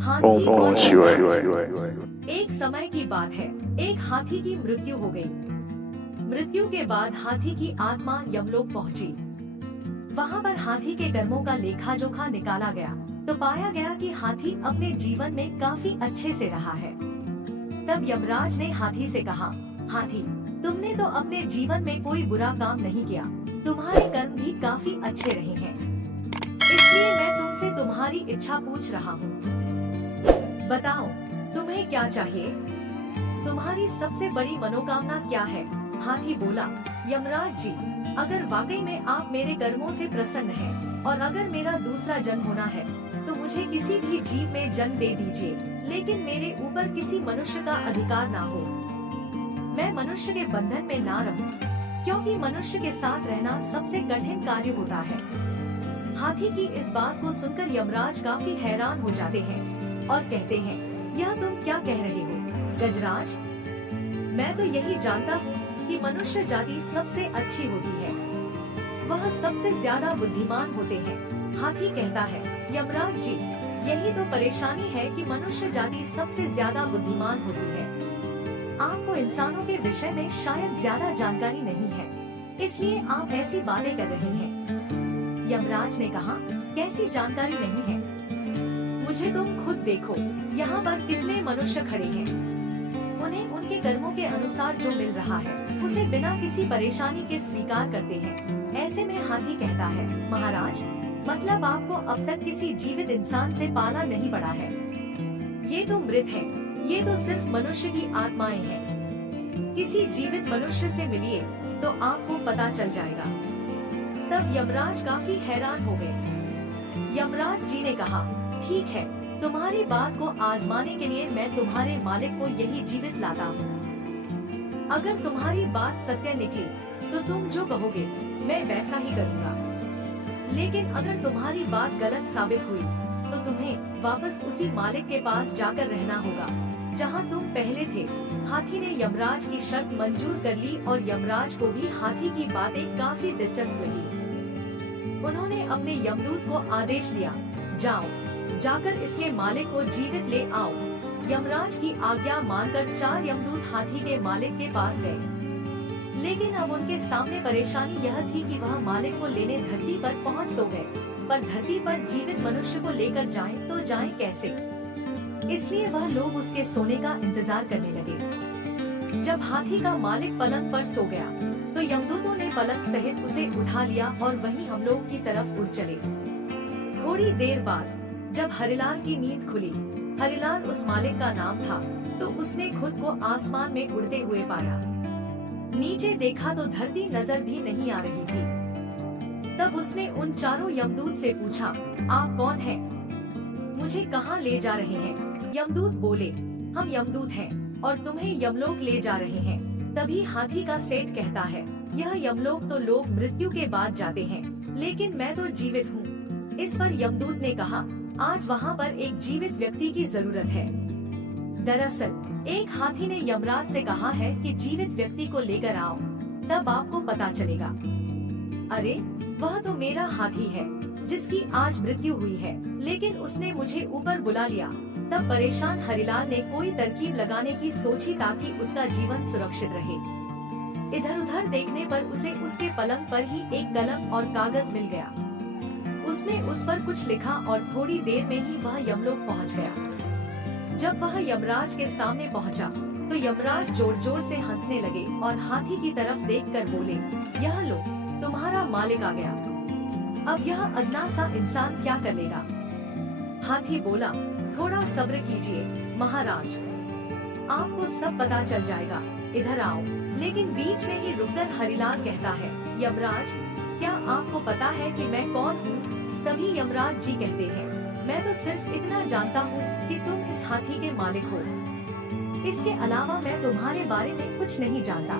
हाथी ओम और शिवाय। यमराज। एक समय की बात है, एक हाथी की मृत्यु हो गई। मृत्यु के बाद हाथी की आत्मा यमलोक पहुंची। वहां पर हाथी के कर्मों का लेखा जोखा निकाला गया तो पाया गया कि हाथी अपने जीवन में काफी अच्छे से रहा है। तब यमराज ने हाथी से कहा, हाथी, तुमने तो अपने जीवन में कोई बुरा काम नहीं किया, तुम्हारे कर्म भी काफी अच्छे रहे हैं। इसलिए मैं तुमसे तुम्हारी इच्छा पूछ रहा हूँ। बताओ, तुम्हें क्या चाहिए? तुम्हारी सबसे बड़ी मनोकामना क्या है? हाथी बोला, यमराज जी, अगर वाकई में आप मेरे कर्मों से प्रसन्न हैं और अगर मेरा दूसरा जन्म होना है तो मुझे किसी भी जीव में जन्म दे दीजिए, लेकिन मेरे ऊपर किसी मनुष्य का अधिकार ना हो। मैं मनुष्य के बंधन में ना रहूं, क्योंकि मनुष्य के साथ रहना सबसे कठिन कार्य होता है। हाथी की इस बात को सुनकर यमराज काफी हैरान हो जाते हैं और कहते हैं, यह तुम क्या कह रहे हो गजराज? मैं तो यही जानता हूँ कि मनुष्य जाति सबसे अच्छी होती है, वह सबसे ज्यादा बुद्धिमान होते हैं। हाथी कहता है, यमराज जी, यही तो परेशानी है कि मनुष्य जाति सबसे ज्यादा बुद्धिमान होती है। आपको इंसानों के विषय में शायद ज्यादा जानकारी नहीं है, इसलिए आप ऐसी बातें कर रहे हैं। यमराज ने कहा, कैसी जानकारी नहीं है? मुझे तुम खुद देखो, यहाँ पर कितने मनुष्य खड़े हैं। उन्हें उनके कर्मों के अनुसार जो मिल रहा है उसे बिना किसी परेशानी के स्वीकार करते हैं। ऐसे में हाथी कहता है, महाराज, मतलब आपको अब तक किसी जीवित इंसान से पाला नहीं पड़ा है। ये तो मृत है, ये तो सिर्फ मनुष्य की आत्माएं हैं। किसी जीवित मनुष्य से मिलिए तो आपको पता चल जाएगा। तब यमराज काफी हैरान हो गए। यमराज जी ने कहा, ठीक है, तुम्हारी बात को आजमाने के लिए मैं तुम्हारे मालिक को यही जीवित लाता हूँ। अगर तुम्हारी बात सत्य निकली तो तुम जो कहोगे मैं वैसा ही करूँगा, लेकिन अगर तुम्हारी बात गलत साबित हुई तो तुम्हें वापस उसी मालिक के पास जाकर रहना होगा जहाँ तुम पहले थे। हाथी ने यमराज की शर्त मंजूर कर ली और यमराज को भी हाथी की बातें काफी दिलचस्प लगी। उन्होंने अपने यमदूत को आदेश दिया, जाओ, जाकर इसके मालिक को जीवित ले आओ। यमराज की आज्ञा मानकर 4 यमदूत हाथी के मालिक के पास गए, लेकिन अब उनके सामने परेशानी यह थी कि वह मालिक को लेने धरती पर पहुंच तो गए, पर धरती पर जीवित मनुष्य को लेकर जाएं तो जाएं कैसे? इसलिए वह लोग उसके सोने का इंतजार करने लगे। जब हाथी का मालिक पलंग पर सो गया तो यमदूतों ने पलंग सहित उसे उठा लिया और वहीं हम लोग की तरफ उड़ चले। थोड़ी देर बाद जब हरिलाल की नींद खुली, हरिलाल उस मालिक का नाम था, तो उसने खुद को आसमान में उड़ते हुए पाया। नीचे देखा तो धरती नजर भी नहीं आ रही थी। तब उसने उन 4 यमदूत से पूछा, आप कौन हैं? मुझे कहाँ ले जा रहे हैं? यमदूत बोले, हम यमदूत हैं और तुम्हें यमलोक ले जा रहे हैं। तभी हाथी का सेठ कहता है, यह यमलोक तो लोग मृत्यु के बाद जाते हैं, लेकिन मैं तो जीवित हूँ। इस पर यमदूत ने कहा, आज वहाँ पर एक जीवित व्यक्ति की जरूरत है। दरअसल एक हाथी ने यमराज से कहा है कि जीवित व्यक्ति को लेकर आओ, तब आपको पता चलेगा। अरे, वह तो मेरा हाथी है जिसकी आज मृत्यु हुई है, लेकिन उसने मुझे ऊपर बुला लिया। तब परेशान हरिलाल ने कोई तरकीब लगाने की सोची ताकि उसका जीवन सुरक्षित रहे। इधर उधर देखने पर उसे उसके पलंग पर ही एक कलम और कागज मिल गया। उसने उस पर कुछ लिखा और थोड़ी देर में ही वह यमलोक पहुंच गया। जब वह यमराज के सामने पहुंचा, तो यमराज जोर जोर से हंसने लगे और हाथी की तरफ देखकर बोले, यह लो, तुम्हारा मालिक आ गया। अब यह अदना सा इंसान क्या कर लेगा? हाथी बोला, थोड़ा सब्र कीजिए महाराज, आपको सब पता चल जाएगा, इधर आओ। लेकिन बीच में ही रुककर हरिलाल कहता है, यमराज, क्या आपको पता है कि मैं कौन हूँ? तभी यमराज जी कहते हैं, मैं तो सिर्फ इतना जानता हूँ कि तुम इस हाथी के मालिक हो, इसके अलावा मैं तुम्हारे बारे में कुछ नहीं जानता।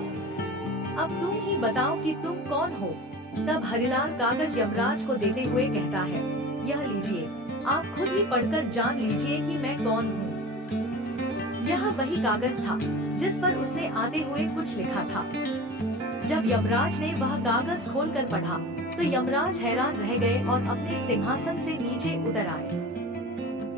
अब तुम ही बताओ कि तुम कौन हो? तब हरिलाल कागज यमराज को देते हुए कहता है, यह लीजिए, आप खुद ही पढ़कर जान लीजिए कि मैं कौन हूँ। यह वही कागज था जिस पर उसने आते हुए कुछ लिखा था। जब यमराज ने वह कागज खोलकर पढ़ा तो यमराज हैरान रह गए और अपने सिंहासन से नीचे उतर आए।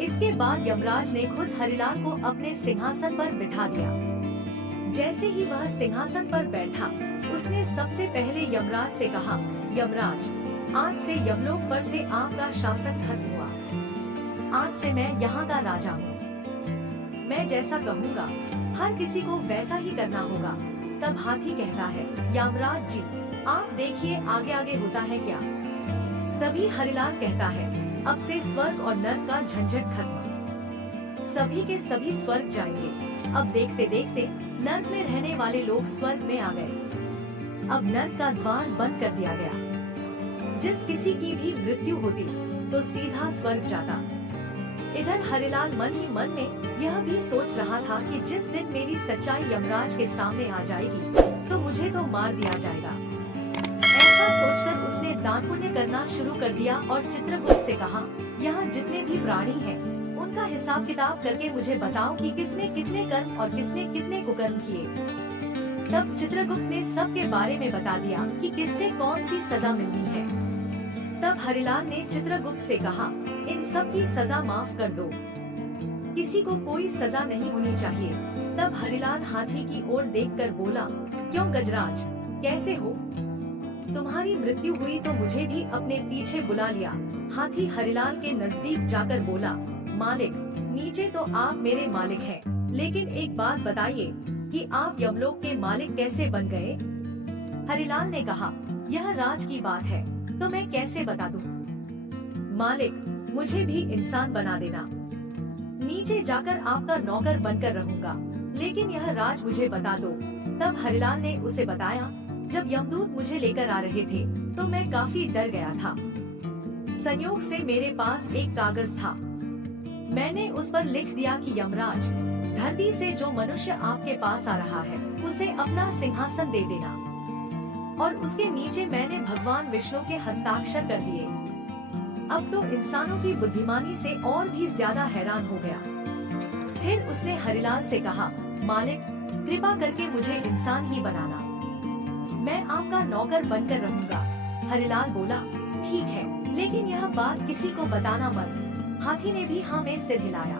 इस इसके बाद यमराज ने खुद हरिलाल को अपने सिंहासन पर बिठा दिया। जैसे ही वह सिंहासन पर बैठा, उसने सबसे पहले यमराज से कहा, यमराज, आज से यमलोक पर से आपका शासन खत्म हुआ। आज से मैं यहाँ का राजा हूँ। मैं जैसा कहूँगा हर किसी को वैसा ही करना होगा। तब हाथी कहता है, यमराज जी, आप देखिए आगे आगे होता है क्या। तभी हरिलाल कहता है, अब से स्वर्ग और नर्क का झंझट खत्म। सभी के सभी स्वर्ग जाएंगे। अब देखते देखते नर्क में रहने वाले लोग स्वर्ग में आ गए। अब नर्क का द्वार बंद कर दिया गया। जिस किसी की भी मृत्यु होती तो सीधा स्वर्ग जाता। इधर हरिलाल मन ही मन में यह भी सोच रहा था कि जिस दिन मेरी सच्चाई यमराज के सामने आ जाएगी तो मुझे तो मार दिया जाएगा। ऐसा सोचकर उसने दान पुण्य करना शुरू कर दिया और चित्रगुप्त से कहा, यहाँ जितने भी प्राणी हैं, उनका हिसाब किताब करके मुझे बताओ कि किसने कितने कर्म और किसने कितने कुकर्म किए। तब चित्रगुप्त ने सबके बारे में बता दिया कि किससे कौन सी सजा मिलनी है। तब हरिलाल ने चित्रगुप्त से कहा, इन सब की सजा माफ कर दो, किसी को कोई सजा नहीं होनी चाहिए। तब हरिलाल हाथी की ओर देखकर बोला, क्यों गजराज, कैसे हो? तुम्हारी मृत्यु हुई तो मुझे भी अपने पीछे बुला लिया। हाथी हरिलाल के नजदीक जाकर बोला, मालिक, नीचे तो आप मेरे मालिक हैं, लेकिन एक बात बताइए कि आप यमलोक के मालिक कैसे बन गए? हरिलाल ने कहा, यह राज की बात है तो मैं कैसे बता दूं? मालिक, मुझे भी इंसान बना देना, नीचे जाकर आपका नौकर बनकर रहूंगा, लेकिन यह राज मुझे बता दो। तब हरिलाल ने उसे बताया, जब यमदूत मुझे लेकर आ रहे थे तो मैं काफी डर गया था। संयोग से मेरे पास एक कागज था। मैंने उस पर लिख दिया कि यमराज, धरती से जो मनुष्य आपके पास आ रहा है उसे अपना सिंहासन दे देना। और उसके नीचे मैंने भगवान विष्णु के हस्ताक्षर कर दिए। अब तो इंसानों की बुद्धिमानी से और भी ज्यादा हैरान हो गया। फिर उसने हरिलाल से कहा, मालिक, कृपा करके मुझे इंसान ही बनाना, मैं आपका नौकर बनकर रहूंगा। हरिलाल बोला, ठीक है, लेकिन यह बात किसी को बताना मत। हाथी ने भी हाँ में सिर हिलाया।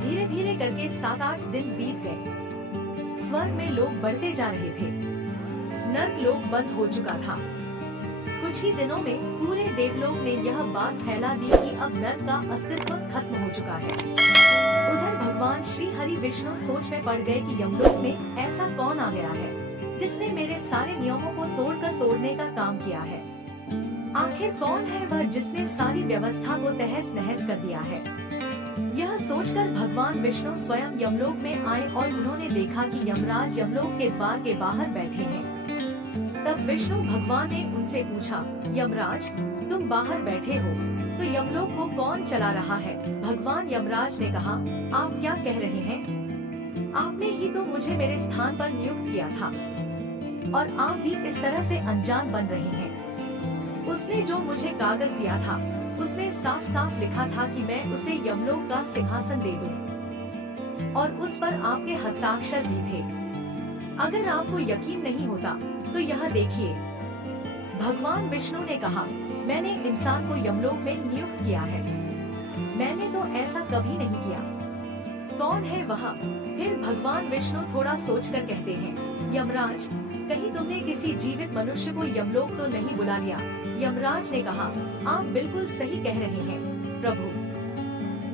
धीरे धीरे करके 7-8 दिन बीत गए। स्वर्ग में लोग बढ़ते जा रहे थे। नर्क लोक बंद हो चुका था। कुछ ही दिनों में पूरे देवलोक ने यह बात फैला दी कि अब नर्क का अस्तित्व खत्म हो चुका है। उधर भगवान श्री हरि विष्णु सोच में पड़ गए कि यमलोक में ऐसा कौन आ गया है जिसने मेरे सारे नियमों को तोड़कर तोड़ने का काम किया है। आखिर कौन है वह जिसने सारी व्यवस्था को तहस नहस कर दिया है। यह सोचकर भगवान विष्णु स्वयं यमलोक में आए और उन्होंने देखा कि यमराज यमलोक के द्वार के बाहर बैठे हैं। तब विष्णु भगवान ने उनसे पूछा, यमराज, तुम बाहर बैठे हो तो यमलोक को कौन चला रहा है? भगवान यमराज ने कहा, आप क्या कह रहे हैं? आपने ही तो मुझे मेरे स्थान पर नियुक्त किया था और आप भी इस तरह से अनजान बन रहे हैं। उसने जो मुझे कागज दिया था उसमें साफ साफ लिखा था कि मैं उसे यमलोक का सिंहासन दे दूं और उस पर आपके हस्ताक्षर भी थे। अगर आपको यकीन नहीं होता तो यह देखिए। भगवान विष्णु ने कहा, मैंने इंसान को यमलोक में नियुक्त किया है, मैंने तो ऐसा कभी नहीं किया। कौन है वह? फिर भगवान विष्णु थोड़ा सोचकर कहते हैं, यमराज, कहीं तुमने किसी जीवित मनुष्य को यमलोक तो नहीं बुला लिया? यमराज ने कहा, आप बिल्कुल सही कह रहे हैं प्रभु,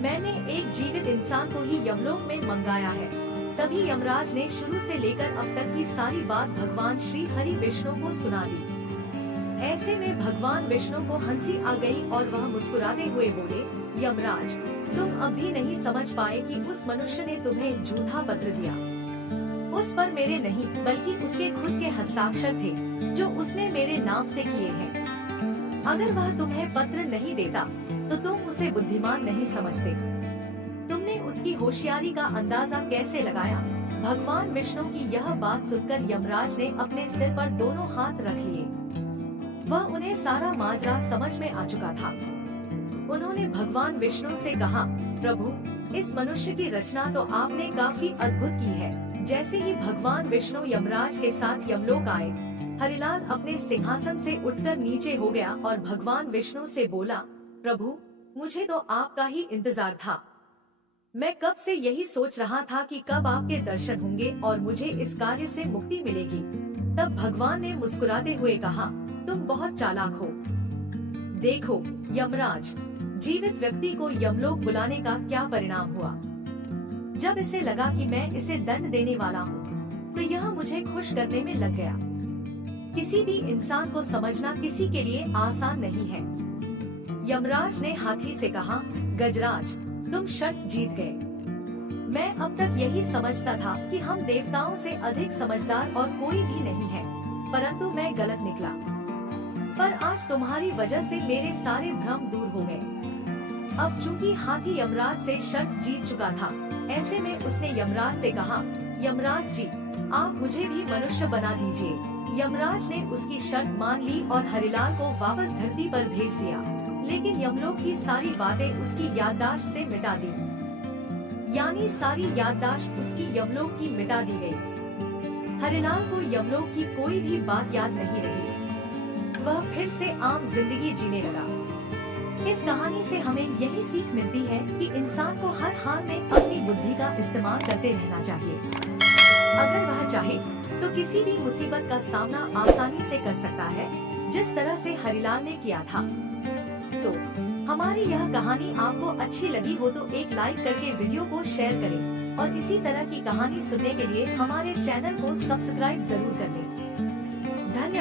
मैंने एक जीवित इंसान को ही यमलोक में मंगाया है। तभी यमराज ने शुरू से लेकर अब तक की सारी बात भगवान श्री हरि विष्णु को सुना दी। ऐसे में भगवान विष्णु को हंसी आ गई और वह मुस्कुराते हुए बोले, यमराज, तुम अब भी नहीं समझ पाए कि उस मनुष्य ने तुम्हें झूठा पत्र दिया। उस पर मेरे नहीं बल्कि उसके खुद के हस्ताक्षर थे जो उसने मेरे नाम से किए हैं। अगर वह तुम्हें पत्र नहीं देता तो तुम उसे बुद्धिमान नहीं समझते। तुमने उसकी होशियारी का अंदाजा कैसे लगाया? भगवान विष्णु की यह बात सुनकर यमराज ने अपने सिर पर दोनों हाथ रख लिए। वह उन्हें सारा माजरा समझ में आ चुका था। उन्होंने भगवान विष्णु से कहा, प्रभु, इस मनुष्य की रचना तो आपने काफी अद्भुत की है। जैसे ही भगवान विष्णु यमराज के साथ यमलोक आए, हरिलाल अपने सिंहासन से उठकर नीचे हो गया और भगवान विष्णु से बोला, प्रभु, मुझे तो आपका ही इंतजार था। मैं कब से यही सोच रहा था कि कब आपके दर्शन होंगे और मुझे इस कार्य से मुक्ति मिलेगी। तब भगवान ने मुस्कुराते हुए कहा, तुम बहुत चालाक हो। देखो यमराज, जीवित व्यक्ति को यमलोक बुलाने का क्या परिणाम हुआ। जब इसे लगा कि मैं इसे दंड देने वाला हूँ, तो यह मुझे खुश करने में लग गया। किसी भी इंसान को समझना किसी के लिए आसान नहीं है। यमराज ने हाथी से कहा, गजराज, तुम शर्त जीत गए। मैं अब तक यही समझता था कि हम देवताओं से अधिक समझदार और कोई भी नहीं है, परंतु मैं गलत निकला। पर आज तुम्हारी वजह से मेरे सारे भ्रम दूर हो गए। अब चूंकि हाथी यमराज से शर्त जीत चुका था, ऐसे में उसने यमराज से कहा, यमराज जी, आप मुझे भी मनुष्य बना दीजिए। यमराज ने उसकी शर्त मान ली और हरिलाल को वापस धरती पर भेज दिया, लेकिन यमलोक की सारी बातें उसकी याददाश्त से मिटा दी। यानी सारी याददाश्त उसकी यमलोक की मिटा दी गई। हरिलाल को यमलोक की कोई भी बात याद नहीं रही। वह फिर से आम जिंदगी जीने लगा। इस कहानी से हमें यही सीख मिलती है कि इंसान को हर हाल में अपनी बुद्धि का इस्तेमाल करते रहना चाहिए। अगर वह चाहे तो किसी भी मुसीबत का सामना आसानी से कर सकता है, जिस तरह से हरिलाल ने किया था। तो हमारी यह कहानी आपको अच्छी लगी हो तो एक लाइक करके वीडियो को शेयर करें और इसी तरह की कहानी सुनने के लिए हमारे चैनल को सब्सक्राइब जरूर कर लें। धन्यवाद।